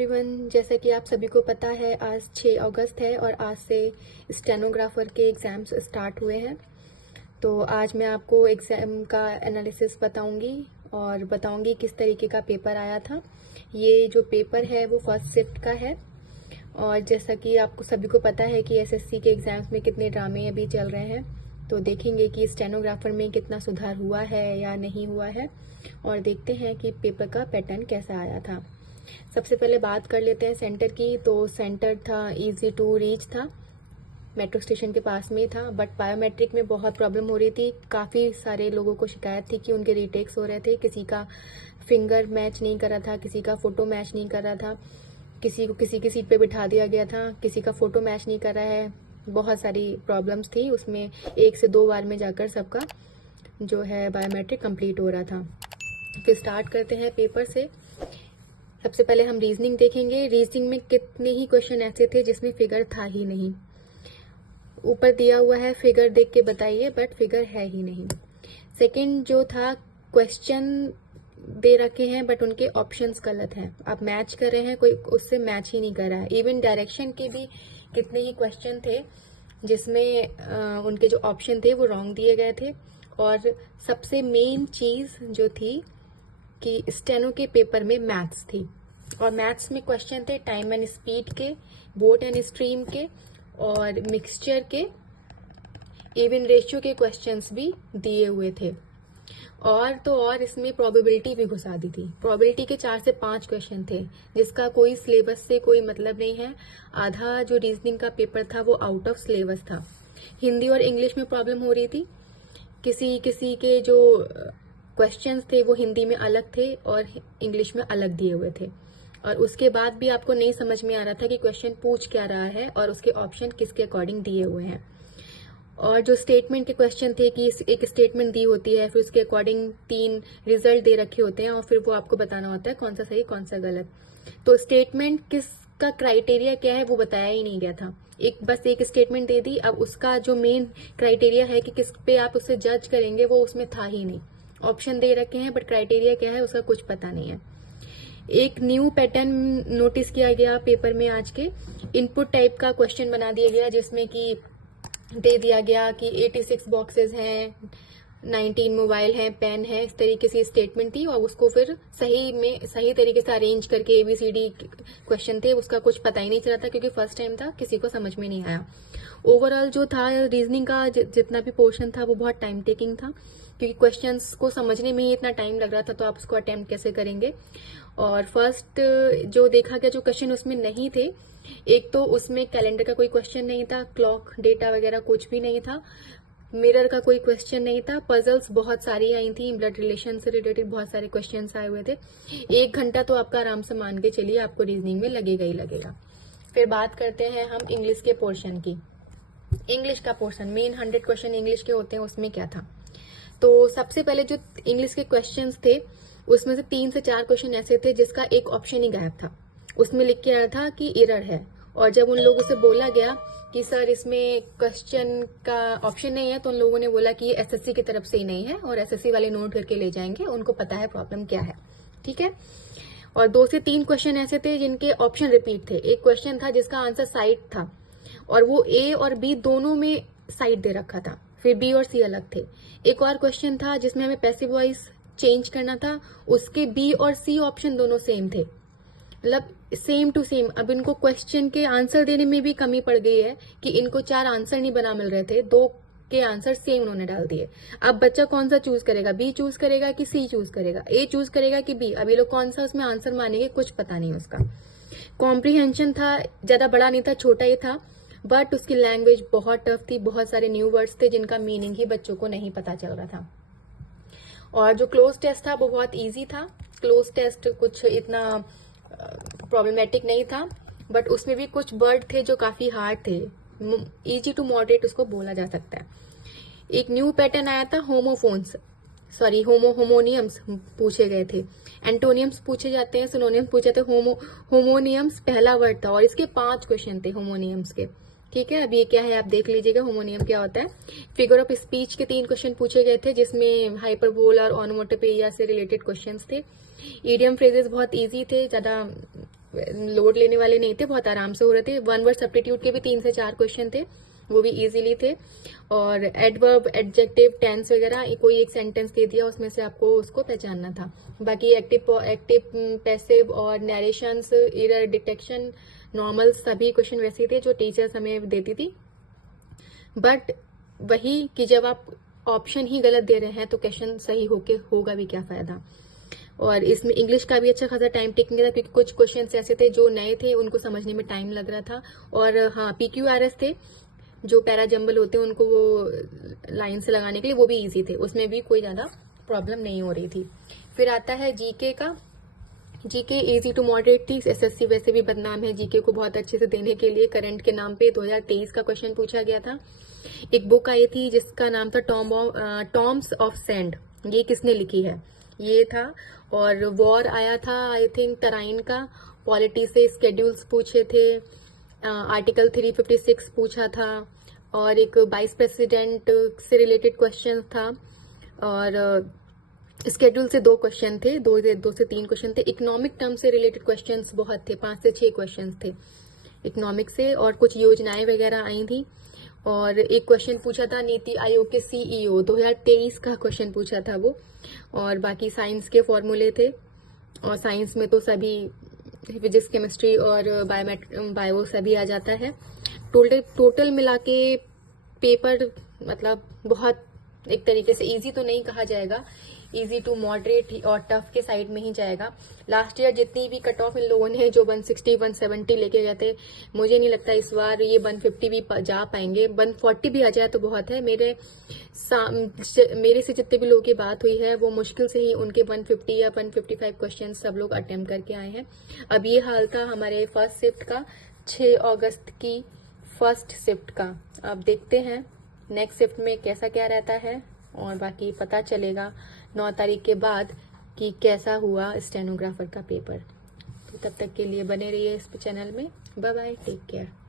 Everyone, जैसा कि आप सभी को पता है आज 6 अगस्त है और आज से स्टेनोग्राफर के एग्ज़ाम्स स्टार्ट हुए हैं। तो आज मैं आपको एग्ज़ाम का एनालिसिस बताऊंगी और बताऊंगी किस तरीके का पेपर आया था। ये जो पेपर है वो फर्स्ट शिफ्ट का है और जैसा कि आपको सभी को पता है कि एसएससी के एग्ज़ाम्स में कितने ड्रामे अभी चल रहे हैं, तो देखेंगे कि स्टेनोग्राफर में कितना सुधार हुआ है या नहीं हुआ है और देखते हैं कि पेपर का पैटर्न कैसा आया था। सबसे पहले बात कर लेते हैं सेंटर की। तो सेंटर था इजी टू रीच था, मेट्रो स्टेशन के पास में ही था, बट बायोमेट्रिक में बहुत प्रॉब्लम हो रही थी। काफ़ी सारे लोगों को शिकायत थी कि उनके रीटेक्स हो रहे थे, किसी का फिंगर मैच नहीं कर रहा था, किसी का फोटो मैच नहीं कर रहा था, किसी को किसी की सीट पे बिठा दिया गया था, किसी का फोटो मैच नहीं कर रहा है। बहुत सारी प्रॉब्लम्स थी उसमें, 1 से 2 बार में जाकर सबका जो है बायोमेट्रिक कंप्लीट हो रहा था। फिर स्टार्ट करते हैं पेपर से। सबसे पहले हम रीजनिंग देखेंगे। रीजनिंग में कितने ही क्वेश्चन ऐसे थे जिसमें फिगर था ही नहीं। ऊपर दिया हुआ है फिगर देख के बताइए, बट फिगर है ही नहीं। सेकंड जो था, क्वेश्चन दे रखे हैं बट उनके ऑप्शंस गलत हैं। आप मैच कर रहे हैं, कोई उससे मैच ही नहीं कर रहा है। इवन डायरेक्शन के भी कितने ही क्वेश्चन थे जिसमें उनके जो ऑप्शन थे वो रॉन्ग दिए गए थे। और सबसे मेन चीज जो थी कि स्टेनो के पेपर में मैथ्स थी और मैथ्स में क्वेश्चन थे टाइम एंड स्पीड के, बोट एंड स्ट्रीम के और मिक्सचर के, इवन रेशियो के क्वेश्चंस भी दिए हुए थे। और तो और इसमें प्रोबेबिलिटी भी घुसा दी थी। प्रोबेबिलिटी के 4 से 5 क्वेश्चन थे जिसका कोई सिलेबस से कोई मतलब नहीं है। आधा जो रीजनिंग का पेपर था वो आउट ऑफ सिलेबस था। हिंदी और इंग्लिश में प्रॉब्लम हो रही थी। किसी किसी के जो क्वेश्चंस थे वो हिंदी में अलग थे और इंग्लिश में अलग दिए हुए थे, और उसके बाद भी आपको नहीं समझ में आ रहा था कि क्वेश्चन पूछ क्या रहा है और उसके ऑप्शन किसके अकॉर्डिंग दिए हुए हैं। और जो स्टेटमेंट के क्वेश्चन थे कि एक स्टेटमेंट दी होती है, फिर उसके अकॉर्डिंग 3 रिजल्ट दे रखे होते हैं और फिर वो आपको बताना होता है कौन सा सही कौन सा गलत। तो स्टेटमेंट किसका क्राइटेरिया क्या है वो बताया ही नहीं गया था। बस एक स्टेटमेंट दे दी। अब उसका जो मेन क्राइटेरिया है कि किस पे आप उससे जज करेंगे वो उसमें था ही नहीं। ऑप्शन दे रखे हैं बट क्राइटेरिया क्या है उसका कुछ पता नहीं है। एक न्यू पैटर्न नोटिस किया गया पेपर में आज के। इनपुट टाइप का क्वेश्चन बना दिया गया जिसमें कि दे दिया गया कि 86 बॉक्सेस हैं, 19 मोबाइल हैं, पेन है, इस तरीके से स्टेटमेंट थी और उसको फिर सही तरीके से अरेंज करके ABCD क्वेश्चन थे, उसका कुछ पता ही नहीं चला था क्योंकि फर्स्ट टाइम था, किसी को समझ में नहीं आया। ओवरऑल जो था रीजनिंग का जितना भी पोर्शन था वो बहुत टाइम टेकिंग था क्योंकि क्वेश्चंस को समझने में ही इतना टाइम लग रहा था, तो आप उसको अटेम्प्ट कैसे करेंगे। और फर्स्ट जो देखा गया जो क्वेश्चन उसमें नहीं थे, एक तो उसमें कैलेंडर का कोई क्वेश्चन नहीं था, क्लॉक डेटा वगैरह कुछ भी नहीं था, मिरर का कोई क्वेश्चन नहीं था, पजल्स बहुत सारी आई थी, ब्लड रिलेशन से रिलेटेड बहुत सारे क्वेश्चंस आए हुए थे। 1 घंटा तो आपका आराम से मान के चलिए आपको रीजनिंग में लगेगा ही लगेगा। फिर बात करते हैं हम इंग्लिश के पोर्शन की। इंग्लिश का पोर्शन मेन 100 क्वेश्चन इंग्लिश के होते हैं, उसमें क्या था। तो सबसे पहले जो इंग्लिश के क्वेश्चंस थे उसमें से 3 से 4 क्वेश्चन ऐसे थे जिसका एक ऑप्शन ही गायब था। उसमें लिख के आया था कि एरर है, और जब उन लोगों से बोला गया कि सर इसमें क्वेश्चन का ऑप्शन नहीं है तो उन लोगों ने बोला कि ये एसएससी की तरफ से ही नहीं है और एसएससी वाले नोट करके ले जाएंगे, उनको पता है प्रॉब्लम क्या है। ठीक है। और 2 से 3 क्वेश्चन ऐसे थे जिनके ऑप्शन रिपीट थे। एक क्वेश्चन था जिसका आंसर साइड था और वो ए और बी दोनों में साइड दे रखा था, फिर बी और सी अलग थे। एक और क्वेश्चन था जिसमें हमें पैसिव वॉइस चेंज करना था, उसके बी और सी ऑप्शन दोनों सेम थे, मतलब सेम टू सेम। अब इनको क्वेश्चन के आंसर देने में भी कमी पड़ गई है कि इनको 4 आंसर नहीं बना मिल रहे थे, 2 के आंसर सेम उन्होंने डाल दिए। अब बच्चा कौन सा चूज करेगा, बी चूज करेगा कि सी चूज करेगा, ए चूज करेगा कि बी। अब ये लोग कौन सा उसमें आंसर मानेंगे कुछ पता नहीं उसका। कॉम्प्रीहेंशन था ज्यादा बड़ा नहीं था, छोटा ही था, बट उसकी लैंग्वेज बहुत टफ थी, बहुत सारे न्यू वर्ड्स थे जिनका मीनिंग ही बच्चों को नहीं पता चल रहा था। और जो क्लोज टेस्ट था वो बहुत इजी था। क्लोज टेस्ट कुछ इतना प्रॉब्लमेटिक नहीं था, बट उसमें भी कुछ वर्ड थे जो काफी हार्ड थे, इजी टू मॉडरेट उसको बोला जा सकता है। एक न्यू पैटर्न आया था, होमोनियम्स पूछे गए थे। एंटोनियम्स पूछे जाते हैं, सिनोनियम्स पूछे थे। होमोनियम्स पहला वर्ड था और इसके 5 क्वेश्चन थे होमोनियम्स के। ठीक है, अब ये क्या है आप देख लीजिएगा होमोनियम क्या होता है। फिगर ऑफ स्पीच के 3 क्वेश्चन पूछे गए थे जिसमें हाइपरबोल और ऑनोमोटोपेया से रिलेटेड क्वेश्चंस थे। इडियम फ्रेजेस बहुत इजी थे, ज्यादा लोड लेने वाले नहीं थे, बहुत आराम से हो रहे थे। वन वर्ड सब्स्टिट्यूट के भी 3 से 4 क्वेश्चन थे, वो भी इजीली थे। और एडवर्ब, एडजेक्टिव, टेंस वगैरह कोई एक सेंटेंस दे दिया, उसमें से आपको उसको पहचानना था। बाकी एक्टिव, पैसिव और नरेशंस, एरर डिटेक्शन, नॉर्मल सभी क्वेश्चन वैसे थे जो टीचर्स हमें देती थी। बट वही कि जब आप ऑप्शन ही गलत दे रहे हैं तो क्वेश्चन सही होगा भी क्या फायदा। और इसमें इंग्लिश का भी अच्छा खासा टाइम टेकिंग था, क्योंकि कुछ क्वेश्चंस ऐसे थे जो नए थे, उनको समझने में टाइम लग रहा था। और हाँ, PQRS थे जो पैरा जंबल होते हैं, उनको वो लाइन से लगाने के लिए, वो भी इजी थे, उसमें भी कोई ज्यादा प्रॉब्लम नहीं हो रही थी। फिर आता है जीके का। जीके इजी टू मॉडरेट थी। SSC वैसे भी बदनाम है जीके को बहुत अच्छे से देने के लिए। करंट के नाम पे 2023 का क्वेश्चन पूछा गया था। एक बुक आई थी जिसका नाम था टॉम्स ऑफ सैंड, ये किसने लिखी है, ये था। और वॉर आया था आई थिंक टराइन का। पॉलिटी से स्केड्यूल्स पूछे थे। आर्टिकल 356 पूछा था। और एक वाइस प्रेसिडेंट से रिलेटेड क्वेश्चन था। और स्केड्यूल से 2 क्वेश्चन थे, 2 से 3 क्वेश्चन थे। इकोनॉमिक टर्म से रिलेटेड क्वेश्चंस बहुत थे, 5 से 6 क्वेश्चंस थे इकोनॉमिक से। और कुछ योजनाएं वगैरह आई थी। और एक क्वेश्चन पूछा था नीति आयोग के CEO, 2023 का क्वेश्चन पूछा था वो। और बाकी साइंस के फॉर्मूले थे। और साइंस में तो सभी फिजिक्स, केमिस्ट्री और बायो सभी आ जाता है। टोटल मिला के पेपर मतलब बहुत एक तरीके से इजी तो नहीं कहा जाएगा, इजी टू मॉडरेट और टफ के साइड में ही जाएगा। लास्ट ईयर जितनी भी कट ऑफ इन लोगों ने जो 160, 170 लेके गए थे, मुझे नहीं लगता इस बार ये 150 भी जा पाएंगे। 140 भी आ जाए तो बहुत है। मेरे से जितने भी लोगों की बात हुई है, वो मुश्किल से ही उनके 150 या 155 क्वेश्चन सब लोग अटेम्प्ट करके आए हैं। अब ये हाल था हमारे फर्स्ट शिफ्ट का, 6 अगस्त की फर्स्ट शिफ्ट का। अब देखते हैं नेक्स्ट शिफ्ट में कैसा क्या रहता है, और बाकी पता चलेगा 9 तारीख के बाद कि कैसा हुआ स्टेनोग्राफर का पेपर। तो तब तक के लिए बने रहिए इस चैनल में। Bye bye, take care.